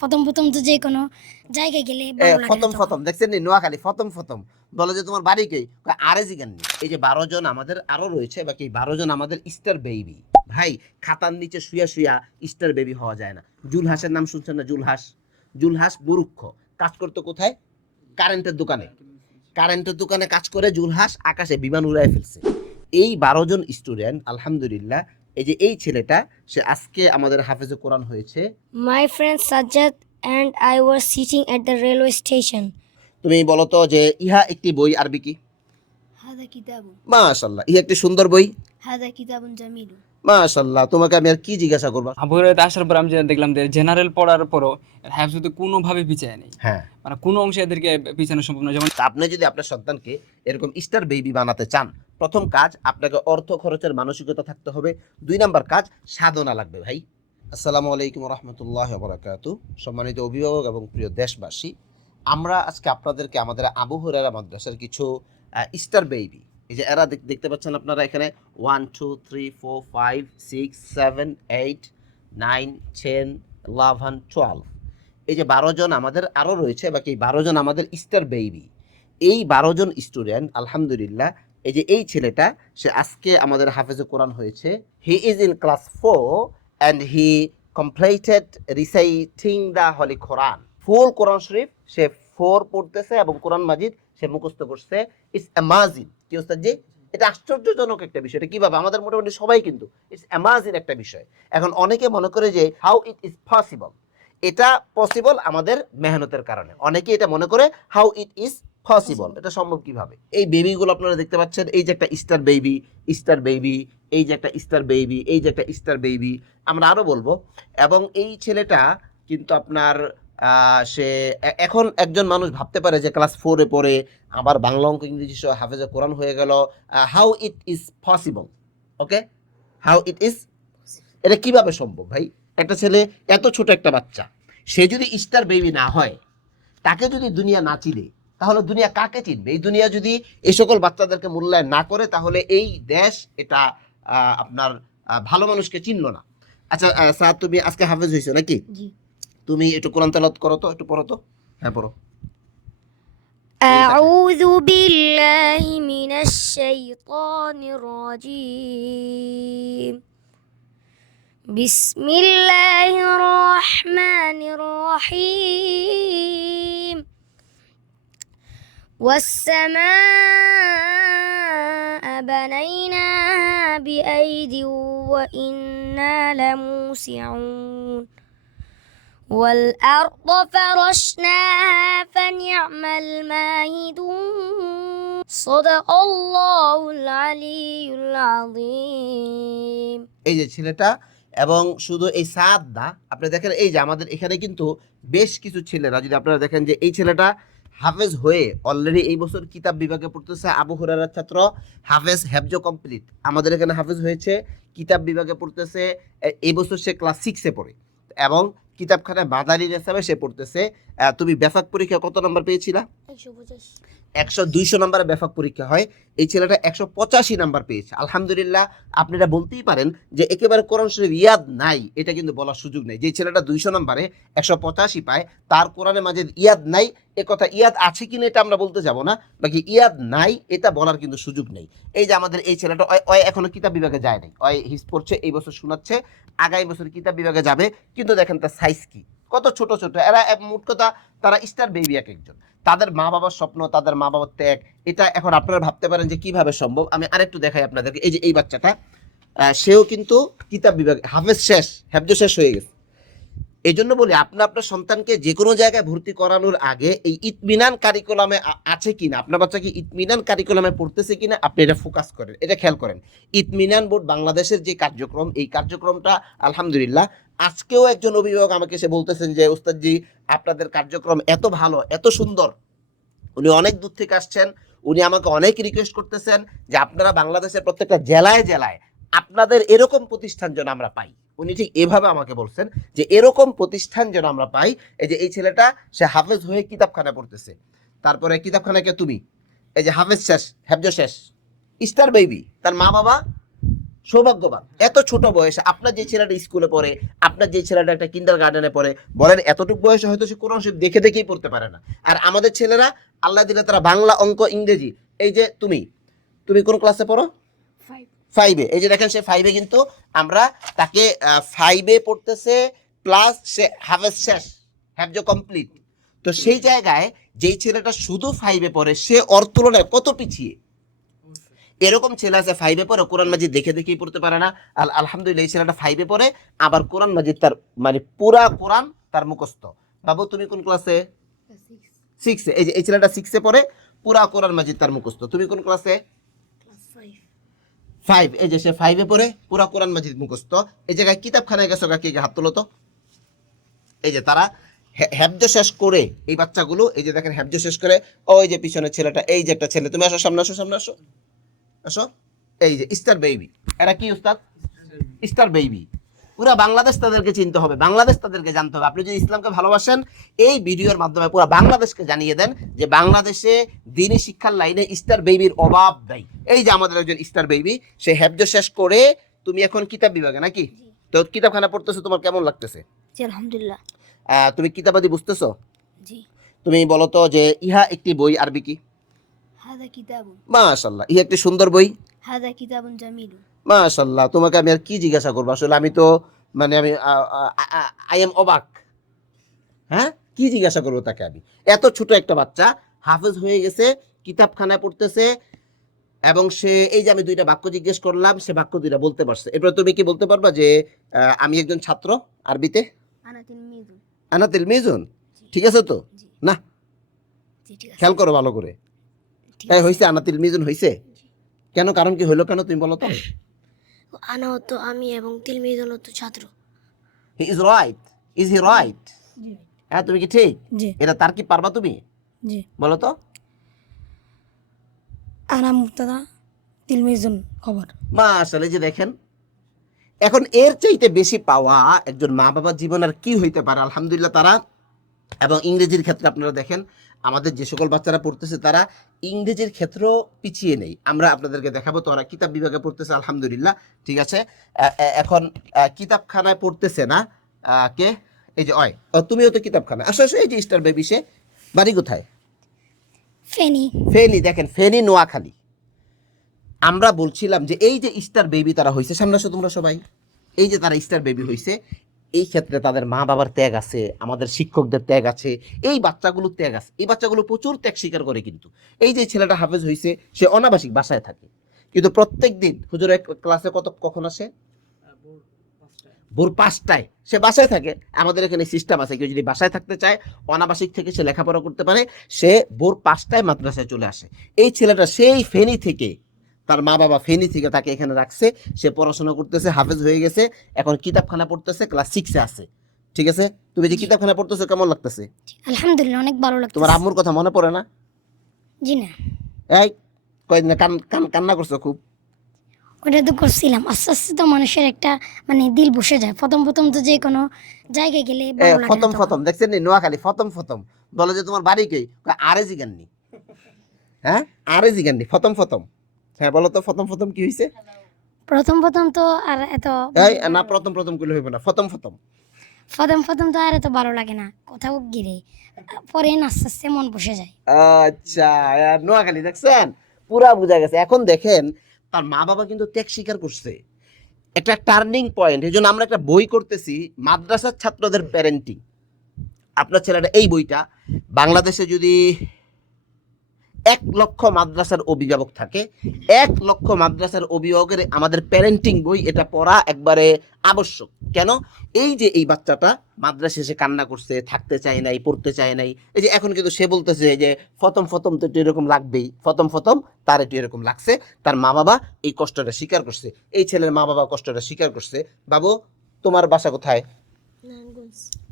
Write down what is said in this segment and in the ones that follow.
প্রথম প্রথম তো যে কোনো জায়গায় গেলে প্রথম প্রথম দেখছেন নি? নোয়াখালী প্রথম প্রথম বলে যে তোমার বাড়ি কে? আরে জিগান নি। এই যে বারো জন আমাদের আরও রয়েছে বাকি বারো জন আমাদের স্টার বেবি। ভাই খাতার নিচে শুয়া শুয়া স্টার বেবি হওয়া যায় না। জুলহাসের নাম শুনছেন না জুলহাস? জুলহাস বুরুক্ষ কাজ করতো কোথায়? কারেন্টের দোকানে। কারেন্টের দোকানে কাজ করে জুলহাস আকাশে বিমান উড়ায় ফেলছে। এই বারো জন স্টুডেন্ট আলহামদুলিল্লাহ এই যে এই ছেলেটা সে আজকে আমাদের হাফেজে কোরআন হয়েছে। My friend Sajjad and I was sitting at the railway station তুমি বলো তো যে ইহা একটি বই আরবি কি? হাদা কিতাবু মাশাআল্লাহ ইহা একটি সুন্দর বই। হাদা কিতাবুন জামিল মাশাআল্লাহ তোমাকে আমি আর কি জিজ্ঞাসা করব? আবু হুরায়রা আসার পর আমি যেটা দেখলাম যে জেনারেল পড়ার পরও হ্যাফজ যদি কোনোভাবে পিছায় নেই। হ্যাঁ। মানে কোনো অংশে এদেরকে পিছানো সম্ভব না যেমন আপনি যদি আপনার সন্তানকে এরকম স্টার বেবি বানাতে চান প্রথম কাজ, আপনাকে অর্থ খরচের মানসিকতা থাকতে হবে। দুই নাম্বার কাজ, সাধনা লাগবে ভাই। আসসালামু আলাইকুম রহমতুল্লাহ বরাকাত সম্মানিত অভিভাবক এবং প্রিয় দেশবাসী, আমরা আজকে আপনাদেরকে আমাদের আবু হুরারা মাদ্রাসার কিছু স্টার বেবি এই যে এরা দেখ- দেখতে পাচ্ছেন আপনারা এখানে one two three four five six seven eight nine ten eleven twelve এই যে বারো জন আমাদের আরও রয়েছে, বাকি বারো জন আমাদের স্টার বেবি এই বারো জন স্টুডেন্ট আলহামদুলিল্লাহ এই যে এই ছেলেটা, সে আজকে আমাদের হাফেজে কোরআন হয়েছে। He is in class four and he completed reciting the holy Quran full কোরআন শরীফ সে ফোর পড়তেছে এবং কোরআন মাজিদ সে মুখস্থ করছে। ইটস অ্যামাজিন কি ওস্তাদ জি? এটা আশ্চর্যজনক একটা বিষয়। এটা কীভাবে? আমাদের মোটামুটি সবাই কিন্তু ইটস অ্যামাজিন একটা বিষয়। এখন অনেকে মনে করে যে হাউ ইট ইজ পসিবল এটা পসিবল আমাদের মেহনতের কারণে। অনেকে এটা মনে করে হাউ ইট ইজ পসিবল এটা সম্ভব কীভাবে? এই বেবিগুলো আপনারা দেখতে পাচ্ছেন, এই যে একটা স্টার বেবি স্টার বেবি এই যে একটা স্টার বেবি এই যে একটা স্টার বেবি আমরা আরও বলব। এবং এই ছেলেটা কিন্তু আপনার সে এখন একজন মানুষ ভাবতে পারে যে ক্লাস ফোরে পড়ে, আবার বাংলা অঙ্ক, ইংরেজি সহ হাফেজে কোরআন হয়ে গেল how it is possible okay how it is এটা কীভাবে সম্ভব ভাই? একটা ছেলে এত ছোট একটা বাচ্চা, সে যদি স্টার বেবি না হয়, তাকে যদি দুনিয়া না চিনে তাহলে দুনিয়া কাকে চিনবে এই দুনিয়া যদি এই সকল বাচ্চাদেরকে মূল্যায়ন না করে তাহলে এই দেশ এটা আহ, আপনার আহ, ভালো মানুষকে চিনলো না আচ্ছা আহ, স্যার তুমি আজকে হাফেজ হয়েছো নাকি জি তুমি একটু কোরআন তেলাওয়াত করো তো একটু পড়ো তো হ্যাঁ পড়ো أعوذ بالله من الشيطان الرجيم بسم الله الرحمن الرحيم والسماء بنيناها بأيد وإنا لموسعون والأرض فرشناها فنعم الماهدون صدق الله العلي العظيم এই যে ছেলেটা এবং শুধু এই সাদ না আপনি দেখেন এই যে আমাদের এখানে কিন্তু বেশ কিছু ছেলেরা যদি আপনারা দেখেন যে এই ছেলেটা হাফেজ হয়ে অলরেডি এই বছর কিতাব বিভাগে পড়তেছে আবু হুরারার ছাত্র হাফেজ হ্যাভজো কমপ্লিট আমাদের এখানে হাফেজ হয়েছে, কিতাব বিভাগে পড়তেছে এই বছর সে ক্লাস সিক্সে পড়ে। এবং কিতাবখানায় মাদারি হিসাবে সে পড়তেছে। তুমি ব্যাপক পরীক্ষা কত নম্বর পেয়েছিলা? একশো দুইশো ব্যাপক পরীক্ষা হয়। এই ছেলেটা একশো পঁচাশি নাম্বার পেয়েছে। আলহামদুলিল্লাহ, আপনারা বলতেই পারেন যে একেবারে কোরআন শরীফ ইয়াদ নাই, এটা কিন্তু বলার সুযোগ নেই। যে ছেলেটা দুইশো নাম্বারে একশো পঁচাশি পায়, তার কোরআনের মাঝে ইয়াদ নাই, এ কথা ইয়াদ আছে কিনা এটা আমরা বলতে যাব না, বাকি ইয়াদ নাই, এটা বলার কিন্তু সুযোগ নেই। এই যে আমাদের এই ছেলেটা, অয় এখনও কিতাব বিভাগে যায় নাই। অয়, হিস পড়ছে, এই বছর শোনাচ্ছে, আগামী বছর কিতাব বিভাগে যাবে, কিন্তু দেখেন তার সাইজ কি। কত ছোট ছোট, এরা এক মোট কথা তারা স্টার বেবি এক একজন। তাদের মা বাবার স্বপ্ন, তাদের মা বাবার ত্যাগ, এটা এখন আপনারা ভাবতে পারেন যে কীভাবে সম্ভব। আমি আরেকটু দেখাই আপনাদেরকে, এই যে এই বাচ্চাটা সেও কিন্তু কিতাব বিভাগ, হাফেজ শেষ হ্যাবজ শেষ হয়ে গেছে। এই জন্য বলি, আপনি আপনার সন্তানকে যে কোনো জায়গায় ভর্তি করানোর আগে এই ইতমিনান কারিকুলামে আছে কিনা, আপনার বাচ্চা কি ইতমিনান কারিকুলামে পড়তেছে কিনা, আপনি এটা ফোকাস করেন, এটা খেয়াল করেন। ইতমিনান বোর্ড বাংলাদেশের যে কার্যক্রম, এই কার্যক্রমটা আলহামদুলিল্লাহ, আজকেও একজন অভিভাবক আমাকে এসে বলতেছেন যে, ওস্তাদজি, আপনাদের কার্যক্রম এত ভালো, এত সুন্দর। উনি অনেক দূর থেকে আসছেন, উনি আমাকে অনেক রিকোয়েস্ট করতেছেন যে, আপনারা বাংলাদেশের প্রত্যেকটা জেলায় জেলায় আপনাদের এরকম প্রতিষ্ঠান যেন আমরা পাই। উনি ঠিক এভাবে আমাকে বলছেন যে, এরকম প্রতিষ্ঠান যেন আমরা পাই। এই যে, এই ছেলেটা, সে হাফেজ হয়ে কিতাবখানা পড়তেছে। তারপরে কিতাবখানাকে তুমি? এই যে, হাফেজ শেষ হ্যাবজ শেষ। স্টার বেবি, তার মা বাবা সৌভাগ্যবান। এত ছোট বয়সে আপনার যে ছেলেটা স্কুলে পড়ে, আপনার যে ছেলেটা একটা কিন্ডার গার্ডেনে পড়ে, বলেন এতটুকু বয়সে হয়তো সে কোরআন শরীফ দেখে দেখেই পড়তে পারে না। আর আমাদের ছেলেরা, আল্লাহ দিলে তারা বাংলা অঙ্ক ইংরেজি। এই যে, তুমি তুমি কোন ক্লাসে পড়ো? ফাইভ এই যে দেখেন সে ফাইভে কিন্তু আমরা তাকে ফাইভে পড়তেছে প্লাস সে হাফেজ শেষ হ্যাভ কমপ্লিট তো সেই জায়গায় যেই ছেলেটা শুধু ফাইভে পড়ে সে ওর তুলনায় কত পিছিয়ে? এরকম ছেলে আছে ফাইভে পড়ে কোরআন মাজিদ দেখে দেখেই পড়তে পারে না। আল আলহামদুলিল্লাহ এই ছেলেটা ফাইভে পড়ে আবার কোরআন মাজিদ তার মানে পুরা কোরআন তার মুখস্থ। বাবু তুমি কোন ক্লাসে সিক্সে এই যে এই ছেলেটা সিক্সে পড়ে পুরা কোরআন মাজিদ তার মুখস্থ। তুমি কোন ক্লাসে ফাইভ এই যে সে ফাইভে পড়ে, পুরা কোরআন মাজিদ মুখস্থ। এই জায়গায় কিতাবখানায় গেছো কাকে হাত তোলো তো? এই যে তারা হ্যাবজ শেষ করে এই বাচ্চাগুলো, এই যে দেখেন হ্যাবজ শেষ করে, ওই যে পিছনের ছেলেটা, এই যে একটা ছেলে। তুমি আসো, সামনে আসো সামনে আসো। আসো। এই যে স্টার বেবি এরা কি উস্তাদ? স্টার বেবি পুরা বাংলাদেশ তাদেরকে চিনতে হবে বাংলাদেশ তাদেরকে জানতে হবে। আপনি যদি ইসলামকে ভালোবাসেন এই ভিডিওর মাধ্যমে পুরো বাংলাদেশকে জানিয়ে দেন যে বাংলাদেশে দিনই শিক্ষার লাইনে স্টার বেবির অভাব নাই। এই যে আমাদের একজন স্টার বেবি সে হেফজ শেষ করে তুমি এখন কিতাব বিভাগে নাকি? তো কিতাবখানা পড়তেছো তোমার কেমন লাগতেছে? আলহামদুলিল্লাহ। তুমি কিতাবাদি বুঝতেছো? জি। তুমি বলো তো যে ইহা একটি বই আরবি কি? মাশাল্লাহ ইহা একটি সুন্দর বই। হাদা কিতাবুন জামিলু মাশাল্লাহ তোমাকে আমি আর কি জিজ্ঞাসা করব? আসলে আমি তো মানে আমি আই এম অবাক। হ্যাঁ? কি জিজ্ঞাসা করব তাকে আমি? এত ছোট একটা বাচ্চা হাফেজ হয়ে গেছে কিতাবখানায় পড়তেছে এবং সে এই যে আমি দুইটা বাক্য জিজ্ঞেস করলাম সে বাক্য দুইটা বলতে পারছে। এরপর তুমি কি বলতে পারবা যে আমি একজন ছাত্র আরবিতে? আনাতিল মিজুন ঠিক আছে তো? না? খেয়াল করো ভালো করে। হয়েছে আনাতিল মিজুন হয়েছে কেন? কারণ কি হলো কেন তুমি বলো তো? আনা হতো আমি এবং তিলমিজন হতো ছাত্র। He is right is he right হ্যাঁ তুমি কি ঠিক? জি। এটা তার কি পারবা তুমি? জি। বলো তো। আনা মুক্তাদা তিলমিজন খবর। মাশাআল্লাহ এই যে দেখেন। এখন এর চাইতে বেশি পাওয়া একজন মা বাবার জীবন আর কি হইতে পারে? আলহামদুলিল্লাহ তারা এবং ইংরেজির ক্ষেত্রে আপনারা দেখেন আমাদের যে সকল বাচ্চারা পড়তেছে তারা ইংরেজির ক্ষেত্রেও পিছিয়ে নেই। আমরা আপনাদেরকে দেখাবো তোরা কিতাব বিভাগে পড়তেছে আলহামদুলিল্লাহ ঠিক আছে? এখন কিতাবখানায় পড়তেছে না কে? এই যে অয় ও, তুমিও তো কিতাবখানা। আসো আসো এই যে স্টার বেবি সে বাড়ি কোথায়? ফেনি। ফেনি দেখেন ফেনি নোয়াখালী। আমরা বলছিলাম যে এই যে স্টার বেবি তারা হয়েছে সামনে আসো তোমরা সবাই। এই যে তারা স্টার বেবি হয়েছে এই ক্ষেত্রে তাদের মা বাবার ত্যাগ আছে, আমাদের শিক্ষকদের ত্যাগ আছে, এই বাচ্চাগুলোর ত্যাগ আছে। এই বাচ্চাগুলো প্রচুর ত্যাগ স্বীকার করে কিন্তু। এই যে ছেলেটা হাফেজ হয়েছে সে অনাবাসিক বাসায় থাকে। কিন্তু প্রত্যেক দিন, হুজুর ক্লাসে কত, কখন আসে? ভোর পাঁচটায়। সে বাসায় থাকে। আমাদের এখানে সিস্টেম আছে, কেউ যদি বাসায় থাকতে চায়, অনাবাসিক থেকে সে লেখাপড়া করতে পারে। সে ভোর পাঁচটায় মাদ্রাসায় চলে আসে। এই ছেলেটা সেই ফেনি থেকে তার মা বাবা ফেনি থেকে তাকে এখানে রাখছে সে পড়াশোনা করতেছে হাফেজ হয়ে গেছে এখন কিতাবখানা পড়তেছে ক্লাস সিক্সে আছে। ঠিক আছে? তুমি যে কিতাবখানা পড়তেছো কেমন লাগতেছে? আলহামদুলিল্লাহ অনেক ভালো লাগছে তোমার আম্মুর কথা মনে পড়ে না? জি না। এই কয়েকদিন কান কান কান্না করছ খুব? ওটা তো করছিলাম। আস্তে আস্তে তো মানুষের একটা মানে দিল বসে যায়। প্রথম প্রথম তো যে কোনো জায়গায় গেলে ফতম ফতম দেখছেন নি? নোয়াখালী ফতম ফতম বলে যে তোমার বাড়ি কে কয়, আরে জিগাননি। হ্যাঁ? আরে জিগাননি ফতম ফতম হ্যাঁ বলো তো ফতম ফতম কি হয়েছে প্রথম প্রথম তো আর এত এই না প্রথম প্রথম করলে হইব না ফতম ফতম প্রথম প্রথম তো আর এত ভালো লাগে না কোথাও গিরে পরে আস্তে আস্তে মন বসে যায়। আচ্ছা আর নোয়াখালী দেখছেন? পুরা বোঝা গেছে। এখন দেখেন তার মা বাবা কিন্তু ত্যাগ স্বীকার করছে। একটা টার্নিং পয়েন্ট এই জন্য আমরা একটা বই করতেছি মাদ্রাসার ছাত্রদের প্যারেন্টিং আপনার ছেলেটা এই বইটা বাংলাদেশে যদি এক লক্ষ মাদ্রাসার অভিভাবক থাকে। এক লক্ষ মাদ্রাসার অভিভাবকের আমাদের প্যারেন্টিং বই এটা পড়া একবারে আবশ্যক। কেন? এই যে এই বাচ্চাটা মাদ্রাসা এসে কান্না করছে থাকতে চায় নাই পড়তে চায় নাই এই যে এখন কিন্তু সে বলতেছে যে ফতম ফতম তো একটু এরকম লাগবেই ফতম ফতম তার একটু এরকম লাগছে তার মা বাবা এই কষ্টটা স্বীকার করছে এই ছেলের মা বাবা কষ্টটা স্বীকার করছে। বাবু তোমার বাসা কোথায়?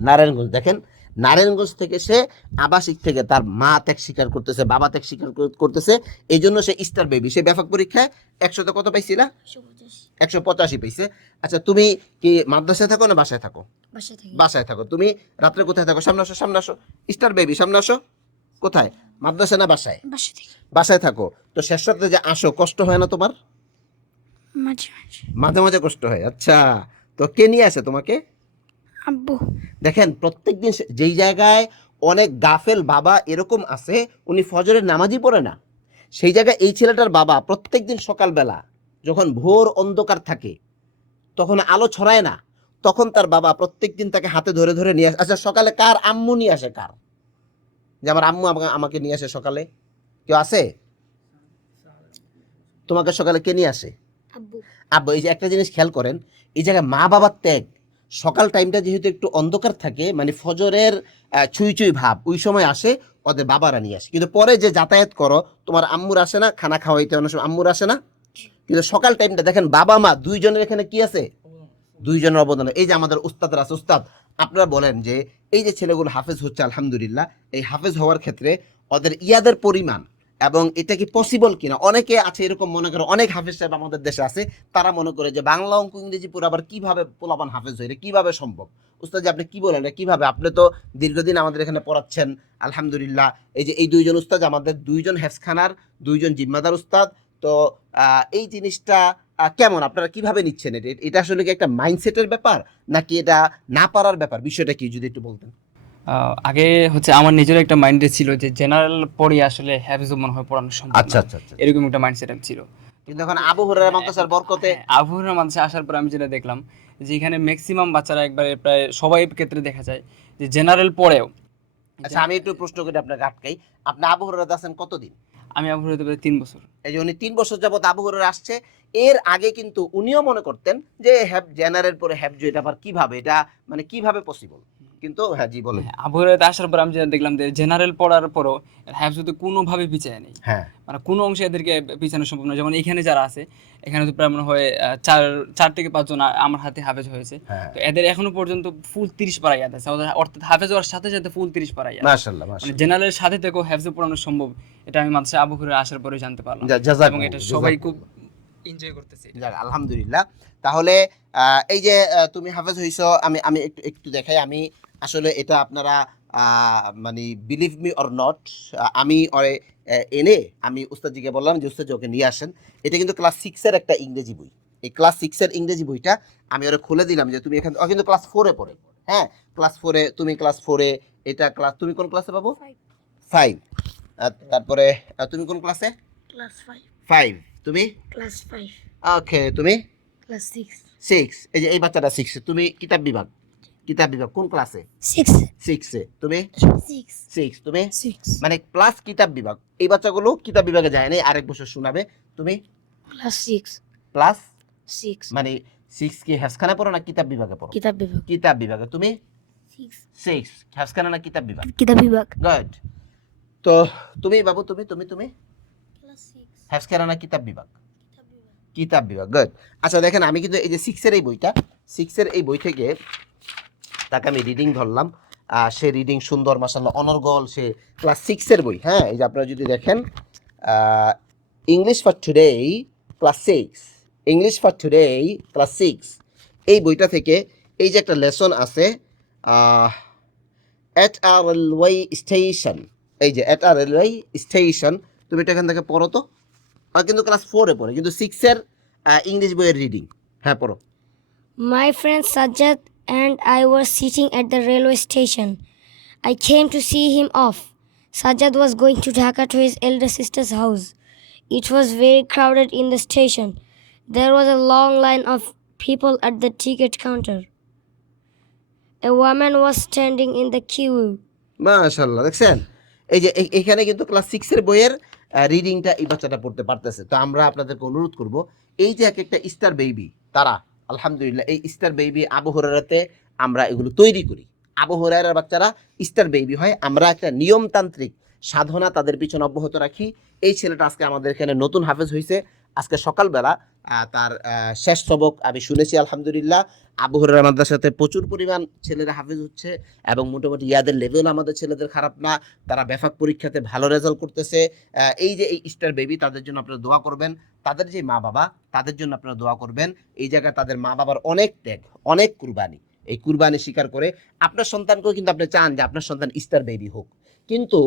নারায়ণগঞ্জ দেখেন নারায়ণগঞ্জ থেকে সে আবাসিক থেকে তার মা ত্যাগ স্বীকার করতেছে বাবা ত্যাগ স্বীকার করতেছে। এই জন্য সে স্টার বেবি সে ব্যাপক পরীক্ষায় একশোতে কত পাইছিলা একশো পঁচাশি পাইছে। আচ্ছা তুমি কি মাদ্রাসায় থাকো না বাসায় থাকো? বাসায় থাকো। তুমি রাত্রে কোথায় থাকো? সামনে আসো সামনে আসো। স্টার বেবি সামনে আসো। কোথায়? মাদ্রাসা না বাসায়? বাসা বাসায় থাকো। তো শেষ রাত্রে যে আসো কষ্ট হয় না তোমার? মাঝে মাঝে। মাঝে মাঝে কষ্ট হয়। আচ্ছা তো কে নিয়ে আসে তোমাকে? আব্বু। দেখেন প্রত্যেকদিন সে- যেই জায়গায় অনেক গাফেল বাবা এরকম আছে উনি ফজরের নামাজই পড়ে না। সেই জায়গায় এই ছেলেটার বাবা প্রত্যেক দিন সকালবেলা যখন ভোর অন্ধকার থাকে তখন আলো ছড়ায় না। তখন তার বাবা প্রত্যেক দিন তাকে হাতে ধরে ধরে নিয়ে আসে। আচ্ছা সকালে কার আম্মু নিয়ে আসে কার? যে আমার আম্মু আমাকে আমাকে নিয়ে আসে সকালে। কেউ আসে তোমাকে সকালে কে নিয়ে আসে? আব্বু। এই যে একটা জিনিস খেয়াল করেন এই জায়গায় মা বাবার ত্যাগ। সকাল টাইমটা যেহেতু একটু অন্ধকার থাকে মানে ফজরের ছুঁই ছুঁই ভাব, ওই সময় আসে ওদের বাবারা নিয়ে আসে। কিন্তু পরে যে যাতায়াত করো, তোমার আম্মুর আসে না, খানা খাওয়াইতে অনেক সময় আম্মুর আসে না। কিন্তু সকাল টাইমটা দেখেন, বাবা, মা দুইজনের এখানে কি আছে? দুইজনের অবদান। এই যে আমাদের উস্তাদরা আছে, উস্তাদ, আপনারা বলেন যে, এই যে ছেলেগুলো হাফেজ হচ্ছে, আলহামদুলিল্লাহ, এই হাফেজ হওয়ার ক্ষেত্রে ওদের ইয়াদের পরিমাণ এবং এটা কি পসিবল কিনা? অনেকে আছে এরকম মনে করে, অনেক হাফেজ সাহেব আমাদের দেশে আছে, তারা মনে করে যে বাংলা অঙ্ক ইংরেজি পুরো আবার কীভাবে পোলাপান হাফেজ হয়ে? এটা কীভাবে সম্ভব? উস্তাদ আপনি কি বলেন? এটা কীভাবে? আপনি তো দীর্ঘদিন আমাদের এখানে পড়াচ্ছেন, আলহামদুলিল্লাহ। এই যে এই দুইজন উস্তাদ, আমাদের দুইজন হেফখানার দুইজন জিম্মাদার উস্তাদ। তো এই জিনিসটা কেমন? আপনারা কীভাবে নিচ্ছেন এটা? এটা আসলে কি একটা মাইন্ডসেটের ব্যাপার? নাকি এটা না পারার ব্যাপার? বিষয়টা কি যদি একটু বলতেন? আগে হচ্ছে আমার নিজের একটা মাইন্ডে ছিল যে জেনারেল পড়ে আসলে হ্যাফিজ মনে হয় পড়ানো সম্ভব না। আচ্ছা আচ্ছা এরকম একটা মাইন্ডসেট ছিল। কিন্তু এখন আবু হুরায়রা মাদ্রাসার বরকতে হ্যাঁ, আবহাওয়ার মাঝে আসার পর আমি যেটা দেখলাম যে এখানে ম্যাক্সিমাম বাচ্চারা একবারে প্রায় সবাই ক্ষেত্রে দেখা যায় যে জেনারেল পড়েও আচ্ছা আমি একটু প্রশ্ন করে আপনাকে আটকাই। আপনি আবু হুরায়রা আছেন কতদিন? আমি আবহাওয়া হতে পারি তিন বছর। এই যে উনি তিন বছর যাবত আবু হুরায়রা আসছে এর আগে কিন্তু উনিও মনে করতেন যে হ্যাব জেনারেল পরে হ্যাবজু এটা আবার কীভাবে? এটা মানে কীভাবে পসিবল কিন্তু হ্যাঁ জি বলুন। আবহাওয়াতে আসার পর আমি যেটা দেখলাম যে জেনারেল পড়ার পরও হ্যাফ যদি কোনোভাবে পিছিয়ে নেই হ্যাঁ। মানে কোনো অংশে এদেরকে পিছানো সম্ভব না যেমন এখানে যারা আছে এখানে তো প্রায় মনে হয় চার চার থেকে পাঁচজন আমার হাতে হাফেজ হয়েছে। হ্যাঁ। তো এদের এখনও পর্যন্ত ফুল তিরিশ পারা ইয়াদ আছে। অর্থাৎ হাফেজ হওয়ার সাথে সাথে ফুল তিরিশ পারা ইয়াদ মাশাআল্লাহ মানে জেনারেলের সাথে থেকেও হ্যাফজে পড়ানো সম্ভব এটা আমি মাদ্রাসা আবু হুরের আসার পরে জানতে পারলাম। এবং এটা সবাই খুব এনজয় করতেছে। আলহামদুলিল্লাহ। তাহলে আহ, এই যে তুমি হাফেজ হইছো আমি আমি একটু একটু দেখাই আমি আসলে এটা আপনারা মানে বিলিভ মি অর নট আমি ওরে আহ, এনে আমি উস্তাদজিকে বললাম যে উস্তাদজি ওকে নিয়ে আসেন। এটা কিন্তু ক্লাস সিক্সের একটা ইংরেজি বই। এই ক্লাস সিক্সের ইংরেজি বইটা আমি ওরে খুলে দিলাম যে তুমি এখান ও কিন্তু ক্লাস ফোরে পড়ে। হ্যাঁ ক্লাস ফোরে তুমি ক্লাস ফোরে এটা ক্লাস তুমি কোন ক্লাসে পাবো? ফাইভ তারপরে তুমি কোন ক্লাসে ক্লাস ফাইভ ফাইভ তুমি? ক্লাস ফাইভ ওকে তুমি? ক্লাস সিক্স সিক্স এই যে এই বাচ্চাটা সিক্স তুমি কিতাব বিভাগ? কিতাব বিভাগ কোন ক্লাসে সিক্স সিক্সে তুমি সিক্স তুমি মানে প্লাস কিতাব বিভাগ এই বাচ্চাগুলো কিতাব বিভাগে যায় নাই আরেক বছর শোনাবে তুমি ক্লাস সিক্স প্লাস সিক্স মানে সিক্স কি হেফখানা পড়ো না কিতাব বিভাগে পড়ো কিতাব বিভাগ কিতাব বিভাগে তুমি সিক্স হেফখানা না কিতাব বিভাগ কিতাব বিভাগ গুড তো তুমি বাবু তুমি তুমি তুমি হেফখানা না কিতাব বিভাগ কিতাব বিভাগ কিতাব বিভাগ গুড আচ্ছা দেখেন আমি কিন্তু এই যে সিক্সের এই বইটা সিক্সের এই বই থেকে তাকে আমি রিডিং ধরলাম। সে রিডিং সুন্দর মাসাল্লাহ অনর্গল, সে ক্লাস সিক্সের বই হ্যাঁ? এই যে আপনারা যদি দেখেন English for today class six English for today class six এই বইটা থেকে এই যে একটা লেসন আছে অ্যাট আর রেলওয়ে স্টেশন এই যে অ্যাট আর রেলওয়ে স্টেশন তুমি এটা এখান থেকে পড়ো তো? কিন্তু ক্লাস ফোরে পড়ে, কিন্তু সিক্সের ইংলিশ বইয়ের রিডিং হ্যাঁ পড়ো। My friend Sajjad and I was sitting at the railway station. I came to see him off. Sajjad was going to Dhaka to his elder sister's house. It was very crowded in the station. There was a long line of people at the ticket counter. A woman was standing in the queue. মাশাল্লাহ দেখছেন এই যে এখানে কিন্তু class সিক্সের বইয়ের রিডিংটা এই বাচ্চাটা পড়তে পারতেছে তো আমরা আপনাদেরকে অনুরোধ করব এই যে এক একটা স্টার বেবি তারা আলহামদুলিল্লাহ, এই স্টার বেবি আবহরাতে আমরা এগুলো তৈরি করি। আবহরার বাচ্চারা স্টার বেবি হয়, আমরা একটা নিয়মতান্ত্রিক সাধনা তাদের পিছনে অব্যাহত রাখি। এই ছেলেটা আজকে আমাদের এখানে নতুন হাফেজ হয়েছে আজকে সকালবেলা তার শেষ সবক আমি শুনেছি, আলহামদুলিল্লাহ। আবহরার সাথে প্রচুর পরিমাণ ছেলেরা হাফেজ হচ্ছে এবং মোটামুটি ইয়াদের লেভেল আমাদের ছেলেদের খারাপ না। তারা ব্যাপক পরীক্ষাতে ভালো রেজাল্ট করতেছে। এই যে এই স্টার বেবি তাদের জন্য আপনারা দোয়া করবেন। তাদের যে মা বাবা, তাদের জন্য আপনারা দোয়া করবেন। এই জায়গায় তাদের মা বাবার অনেক ত্যাগ, অনেক কুরবানি। এই কুরবানি স্বীকার করে আপনার সন্তানকেও কিন্তু আপনি চান যে আপনার সন্তান স্টার বেবি হোক। কিন্তু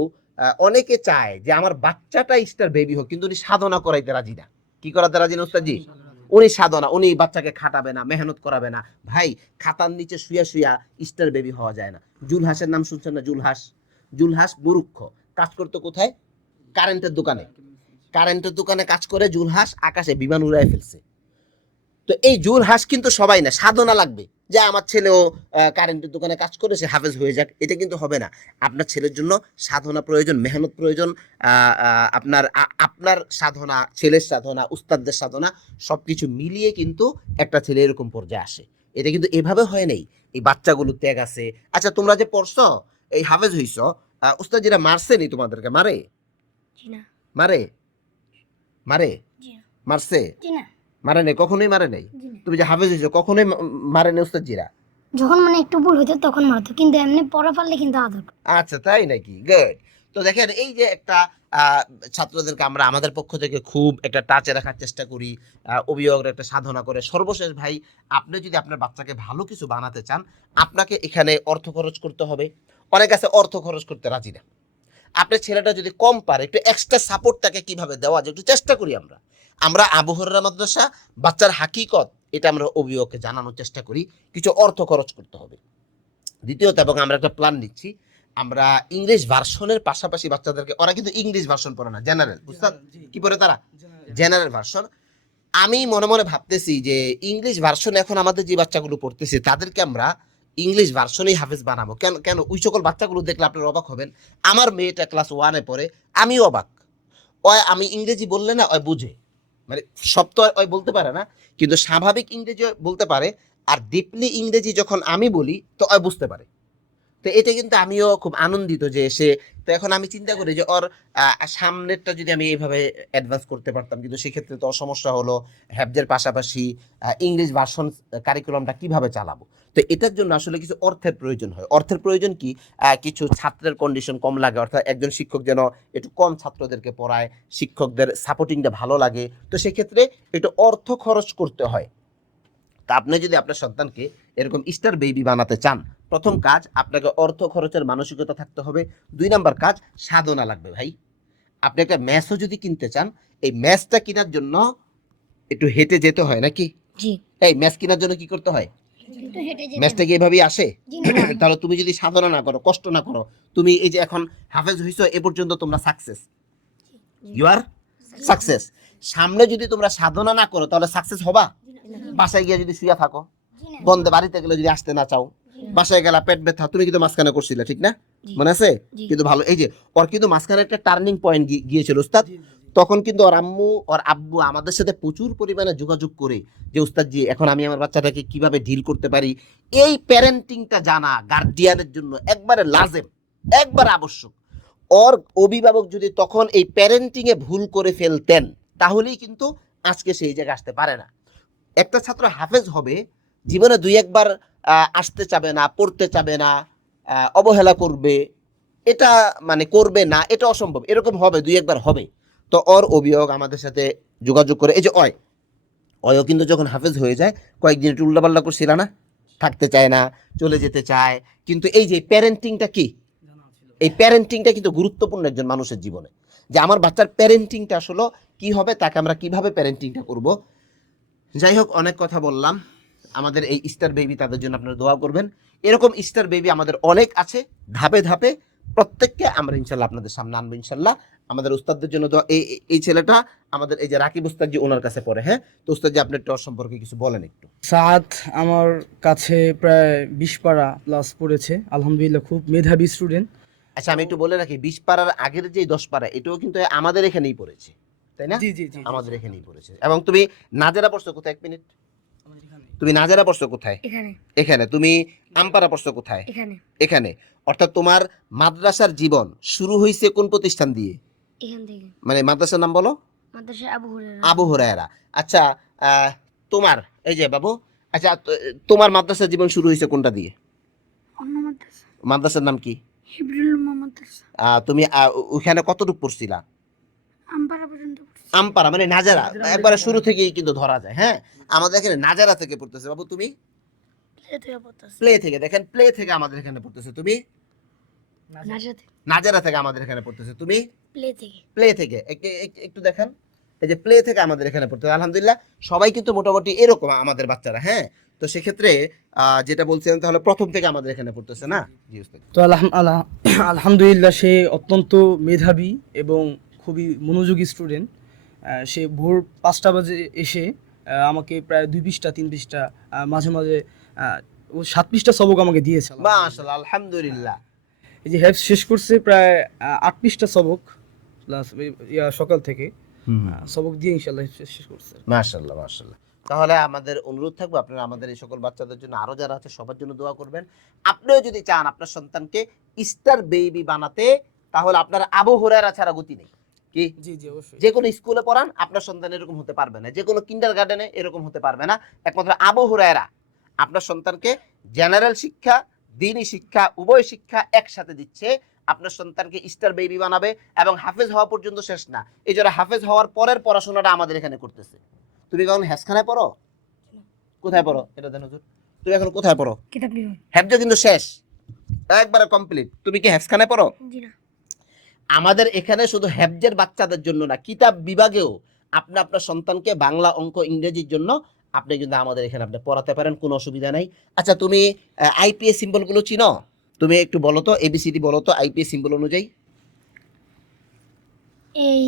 অনেকে চায় যে আমার বাচ্চাটা স্টার বেবি হোক, কিন্তু উনি সাধনা করাইতে রাজি না। কি করাতে রাজি না উস্তাদজি? উনি সাধনা, উনি বাচ্চাকে খাটাবে না, মেহনত করাবে না। ভাই, খাতার নিচে শুয়া শুয়া স্টার বেবি হওয়া যায় না। জুলহাসের নাম শুনছেন না জুলহাস? জুলহাস বুরুক্ষ কাজ করতো কোথায়? কারেন্টের দোকানে। কারেন্টের দোকানে কাজ করে জুলহাস আকাশে বিমান উড়ায় ফেলছে। তো এই জুলহাস কিন্তু সবাই না, সাধনা লাগবে। যে আমার ছেলেও কারেন্টের দোকানে কাজ করে সে হাফেজ হয়ে যাক এটা কিন্তু হবে না। আপনার ছেলের জন্য সাধনা প্রয়োজন মেহনত প্রয়োজন আপনার আপনার সাধনা ছেলের সাধনা উস্তাদদের সাধনা সবকিছু মিলিয়ে কিন্তু একটা ছেলে এরকম পর্যায়ে আসে। এটা কিন্তু এভাবে হয় নাই। এই বাচ্চাগুলো ত্যাগ আছে। আচ্ছা তোমরা যে পড়ছো এই হাফেজ হইছ উস্তাদ যেটা মারছে নি তোমাদেরকে? মারে? মারে? মারে? মারছে? না। মারে নাই কখনোই মারে নাই। তুমি যে হাফেজ হইছো কখনোই মারে নাই উস্তাদ জিরা যখন মানে একটু ভুল হইতো তখন মারতো কিন্তু এমনি পড়া পারলে কিন্তু আদর আচ্ছা তাই নাকি? গুড তো দেখেন এই যে একটা ছাত্রদেরকে আমরা আমাদের পক্ষ থেকে খুব একটা টাচে রাখার চেষ্টা করি অভিভাবকরা একটা সাধনা করে। সর্বশেষ ভাই আপনি যদি আপনার বাচ্চাকে ভালো কিছু বানাতে চান আপনাকে এখানে অর্থ খরচ করতে হবে। অনেক আছে অর্থ খরচ করতে রাজি না। আপনার ছেলেটা যদি কম পারে একটু এক্সট্রা সাপোর্ট তাকে কীভাবে দেওয়া যায় একটু চেষ্টা করি আমরা। আমরা আবহরের মাদ্রাসা বাচ্চার হাকিকত এটা আমরা অভিভাবককে জানানোর চেষ্টা করি। কিছু অর্থ খরচ করতে হবে। দ্বিতীয়ত এবং আমরা একটা প্ল্যান নিচ্ছি আমরা ইংলিশ ভার্সনের পাশাপাশি বাচ্চাদেরকে ওরা কিন্তু ইংলিশ ভার্সন পড়ে না জেনারেল বুঝতে কি পড়ে তারা? জেনারেল ভার্সন আমি মনে মনে ভাবতেছি যে ইংলিশ ভার্সন এখন আমাদের যে বাচ্চাগুলো পড়তেছে তাদেরকে আমরা ইংলিশ ভার্সনেই হাফেজ বানাবো। কেন কেন? ওই সকল বাচ্চাগুলো দেখলে আপনারা অবাক হবেন। আমার মেয়েটা ক্লাস ওয়ানে পড়ে আমিও অবাক। ওয় আমি ইংরেজি বললে না ওই বুঝে। মানে সব তো ওই বলতে পারে না, কিন্তু স্বাভাবিক ইংরেজি বলতে পারে, আর ডিপলি ইংরেজি যখন আমি বলি, তো বুঝতে পারে। তো এটা কিন্তু আমিও খুব আনন্দিত যে সে, তো এখন আমি চিন্তা করি যে ওর সামনেরটা যদি আমি এইভাবে অ্যাডভান্স করতে পারতাম, কিন্তু সেক্ষেত্রে তো সমস্যা হলো হ্যাবজের পাশাপাশি ইংলিশ ভার্সন কারিকুলামটা কীভাবে চালাবো? তো এটার জন্য আসলে কিছু অর্থের প্রয়োজন হয়। অর্থের প্রয়োজন কি? কিছু ছাত্রের কন্ডিশন কম লাগে, অর্থাৎ একজন শিক্ষক যেন একটু কম ছাত্রদেরকে পড়ায়, শিক্ষকদের সাপোর্টিংটা ভালো লাগে। তো সেক্ষেত্রে একটু অর্থ খরচ করতে হয়। তা আপনি যদি আপনার সন্তানকে এরকম স্টার বেবি বানাতে চান প্রথম কাজ আপনাকে অর্থ খরচের মানসিকতা থাকতে হবে। দুই নাম্বার কাজ সাধনা লাগবে ভাই। আপনি একটা ম্যাচও যদি কিনতে চান এই ম্যাচটা কেনার জন্য একটু হেঁটে যেতে হয় নাকি? এই ম্যাচ কেনার জন্য কি করতে হয়? ম্যাচটা কি এভাবেই আসে? তাহলে তুমি যদি সাধনা না করো কষ্ট না করো তুমি এই যে এখন হাফেজ হইছো এ পর্যন্ত তোমরা সাকসেস ইউ আর সাকসেস সামনে যদি তোমরা সাধনা না করো তাহলে সাকসেস হবা? বাসায় গিয়ে যদি শুয়ে থাকো বন্ধে বাড়িতে গেলে যদি আসতে না চাও বাসায় গেলা পেট ব্যথা তুমি কিন্তু মাঝখানে করছিলে ঠিক না? মনে আছে? কিন্তু ভালো এই যে ওর কিন্তু মাঝখানে একটা টার্নিং পয়েন্ট গিয়েছিল উস্তাদ। তখন কিন্তু ওর আম্মু ওর আব্বু আমাদের সাথে প্রচুর পরিমাণে যোগাযোগ করে যে উস্তাদ জি এখন আমি আমার বাচ্চাটাকে কীভাবে ডিল করতে পারি? এই প্যারেন্টিংটা জানা গার্ডিয়ানের জন্য একবারে লাজেম একবার আবশ্যক। ওর অভিভাবক যদি তখন এই প্যারেন্টিং এ ভুল করে ফেলতেন তাহলেই কিন্তু আজকে সেই জায়গায় আসতে পারে না। একটা ছাত্র হাফেজ হবে জীবনে দুই একবার আসতে চাবে না, পড়তে চাবে না অবহেলা করবে। এটা মানে করবে না, এটা অসম্ভব। এরকম হবে, দুই একবার হবে। তো ওর অভিযোগ আমাদের সাথে যোগাযোগ করে, এই যে অয়, অয়ও কিন্তু যখন হাফেজ হয়ে যায়, কয়েকদিন একটু উল্লাপাল্লা করছিল না থাকতে চায় না, চলে যেতে চায়। কিন্তু এই যে প্যারেন্টিংটা কি? এই প্যারেন্টিংটা কিন্তু গুরুত্বপূর্ণ একজন মানুষের জীবনে। যে আমার বাচ্চার প্যারেন্টিংটা আসলে কি হবে, তাকে আমরা কীভাবে প্যারেন্টিংটা করব? যাই হোক, অনেক কথা বললাম। আমাদের এই স্টার বেবি তাদের জন্য আপনারা দোয়া করবেন। এরকম স্টার বেবি আমাদের অনেক আছে ধাপে ধাপে প্রত্যেককে আমরা ইনশাল্লাহ আপনাদের সামনে আনব ইনশাল্লাহ। আমাদের উস্তাদদের জন্য দোয়া এই এই- ছেলেটা আমাদের এই যে রাকিব উস্তাদ জি ওনার কাছে পড়ে হ্যাঁ? তো উস্তাদ জি আপনি একটু সম্পর্কে কিছু বলেন একটু। সাত আমার কাছে প্রায় বিশ পারা প্লাস পড়েছে। আলহামদুলিল্লাহ খুব মেধাবী স্টুডেন্ট আচ্ছা আমি একটু বলে রাখি বিশ পাড়ার আগের যে দশ পাড়া এটাও কিন্তু আমাদের এখানেই পড়েছে তাই না? জি জি জি আমাদের এখানেই পড়েছে। এবং তুমি নাজেরা পড়ছো কোথায়? এক মিনিট। তুমি নাজারা পড়ছো কোথায়? এখানে। এখানে। তুমি আমপাড়া পড়ছো কোথায়? এখানে। এখানে। অর্থাৎ তোমার মাদ্রাসার জীবন শুরু হয়েছে কোন প্রতিষ্ঠান দিয়ে? এখান থেকে। মানে মাদ্রাসার নাম বলো? মাদ্রাসা আবু হুরায়রা। আবু হুরায়রা। আচ্ছা তোমার এই যে বাবু আচ্ছা তোমার মাদ্রাসার জীবন শুরু হয়েছে কোনটা দিয়ে? অন্য মাদ্রাসা। মাদ্রাসার নাম কি? হিবরুল মাদ্রাসা। আহ, তুমি ওখানে কতটুকু পড়ছিলা? আমপাড়া মানে নাজারা একবারে শুরু থেকেই কিন্তু ধরা যায় হ্যাঁ? আমাদের এখানে নাজারা থেকে পড়তেছে বাবু তুমি? প্লে থেকে পড়তেছি। প্লে থেকে দেখেন প্লে থেকে আমাদের এখানে পড়তেছে তুমি? নাজারা। থেকে। আমাদের এখানে পড়তেছে তুমি? প্লে থেকে। প্লে থেকে এক- এক- একটু দেখেন। এই যে প্লে থেকে আমাদের এখানে পড়তে আলহামদুলিল্লাহ সবাই কিন্তু মোটামুটি এরকম আমাদের বাচ্চারা হ্যাঁ? তো সেক্ষেত্রে আহ, যেটা বলছিলেন তাহলে প্রথম থেকে আমাদের এখানে পড়তেছে না? জি তো আলহাম- আলহামদুলিল্লাহ সে অত্যন্ত মেধাবী এবং খুবই মনোযোগী স্টুডেন্ট সে ভোর পাঁচটা বাজে এসে আমাকে প্রায় দুই পৃষ্ঠা তিন পৃষ্ঠা মাঝে মাঝে ও সাত পৃষ্ঠা সবক আমাকে দিয়েছে। মাশাআল্লাহ আলহামদুলিল্লাহ। এই যে হ্যাফ শেষ করছে প্রায় আট পৃষ্ঠা সবক প্লাস সকাল থেকে সবক দিয়ে ইনশাল্লাহ শেষ করছে। মাশাল্লাহ মাশাল্লাহ তাহলে আমাদের অনুরোধ থাকবে আপনারা আমাদের এই সকল বাচ্চাদের জন্য আরও যারা আছে সবার জন্য দোয়া করবেন। আপনিও যদি চান আপনার সন্তানকে স্টার বেবি বানাতে তাহলে আপনার আবু হুরায়রা ছাড়া গতি নেই। কি? জি জি অবশ্যই। যে কোনো স্কুলে পড়ান আপনার সন্তান এরকম হতে পারবে না। যে কোনো কিন্ডার গার্ডেনে এরকম হতে পারবে না। একমাত্র আবু আপনার সন্তানকে জেনারেল শিক্ষা দিনী শিক্ষা উভয় শিক্ষা একসাথে দিচ্ছে। আপনার সন্তানকে স্টার বেবি বানাবে এবং হাফেজ হওয়া পর্যন্ত শেষ না। এই যারা হাফেজ হওয়ার পরের পড়াশোনাটা আমাদের এখানে করতেছে। তুমি কখন হ্যাসখানায় পড়ো? কোথায় পড়ো? এটা দেন হুজুর। তুমি এখন কোথায় পড়ো? বিভাগ কিন্তু শেষ। একবারে কমপ্লিট তুমি কি হ্যাসখানায় পড়ো? জি না। আমাদের এখানে শুধু হ্যাবজের বাচ্চাদের জন্য না কিতাব বিভাগেও আপনি আপনার সন্তানকে বাংলা অঙ্ক ইংরেজির জন্য আপনি কিন্তু আমাদের এখানে আপনি পড়াতে পারেন কোনো অসুবিধা নাই। আচ্ছা তুমি আইপিএস সিম্বলগুলো চিনো? তুমি একটু বলো তো এবিসিডি বলো তো আইপিএস সিম্বল অনুযায়ী। এই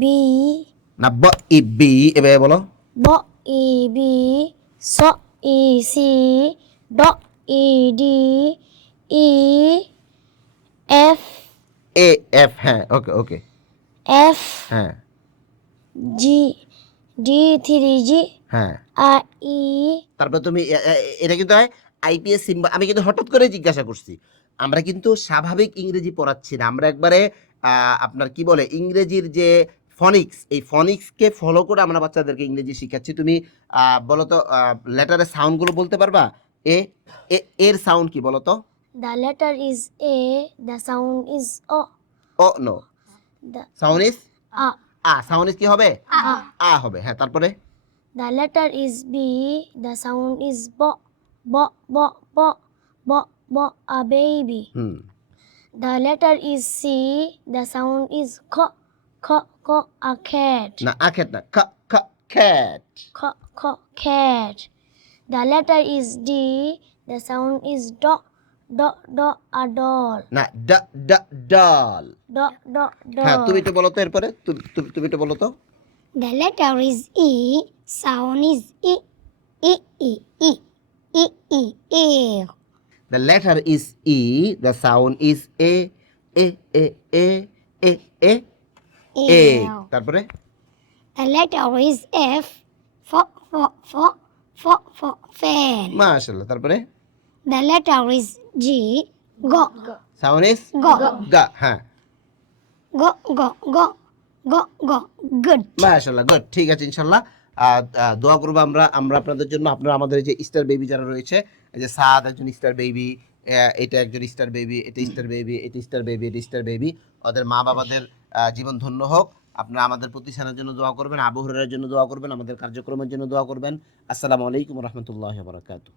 বি না ব ই বি এবারে বলো। ব ই বি স ই সি ড E D E F A F হ্যাঁ ওকে ওকে এফ হ্যাঁ। জি ডি থ্রি জি হ্যাঁ। আর ই তারপর তুমি এটা কিন্তু হয় আইপিএস সিম্বল আমি কিন্তু হঠাৎ করে জিজ্ঞাসা করছি। আমরা কিন্তু স্বাভাবিক ইংরেজি পড়াচ্ছি না। আমরা একবারে আপনার কি বলে ইংরেজির যে ফনিক্স এই ফনিক্সকে ফলো করে আমরা বাচ্চাদেরকে ইংরেজি শিখাচ্ছি। তুমি আহ, বলো তো লেটারের সাউন্ডগুলো বলতে পারবা? এ এর সাউন্ড কি বলো তো the letter is A the sound is O O no the sound is ah ah sound is কি হবে আ আ হবে হ্যাঁ তারপরে The letter is B. The sound is bo. Bo, bo, bo. Bo, bo, a baby. Hmm The letter is C. The sound is ko. Ko, ko, a cat. না আখেট না খ খ খ্যাট Ko, ko, cat. The letter is D. The sound is do. Do, do, a doll. না ড ড doll Do, do, হ্যাঁ তুমি doll. একটু বলো তো এরপরে তুমি- তুমি তুমি একটু বলো তো The letter is E. Sound is E. E, E, E. E, E, E. The letter is E, the sound is A, A, A, A, A, A, A. তারপরে The letter is F for for for for for fan. মাশাআল্লাহ তারপরে The letter is G. Go. Sound is go. হ্যাঁ go go go go go. Good. মাশাআল্লাহ good ঠিক আছে ইনশাআল্লাহ। দোয়া করব আমরা আমরা আপনাদের জন্য আপনারা আমাদের যে স্টার বেবি যারা রয়েছে যে সাদ একজন স্টার বেবি এটা একজন স্টার বেবি এটা স্টার বেবি এটা স্টার বেবি এটা স্টার বেবি ওদের মা বাবাদের জীবন ধন্য হোক। আপনারা আমাদের প্রতিষ্ঠানের জন্য দোয়া করবেন আবু হুরায়রার জন্য দোয়া করবেন আমাদের কার্যক্রমের জন্য দোয়া করবেন। আসসালামু আলাইকুম রহমতুল্লাহ বারাকাতু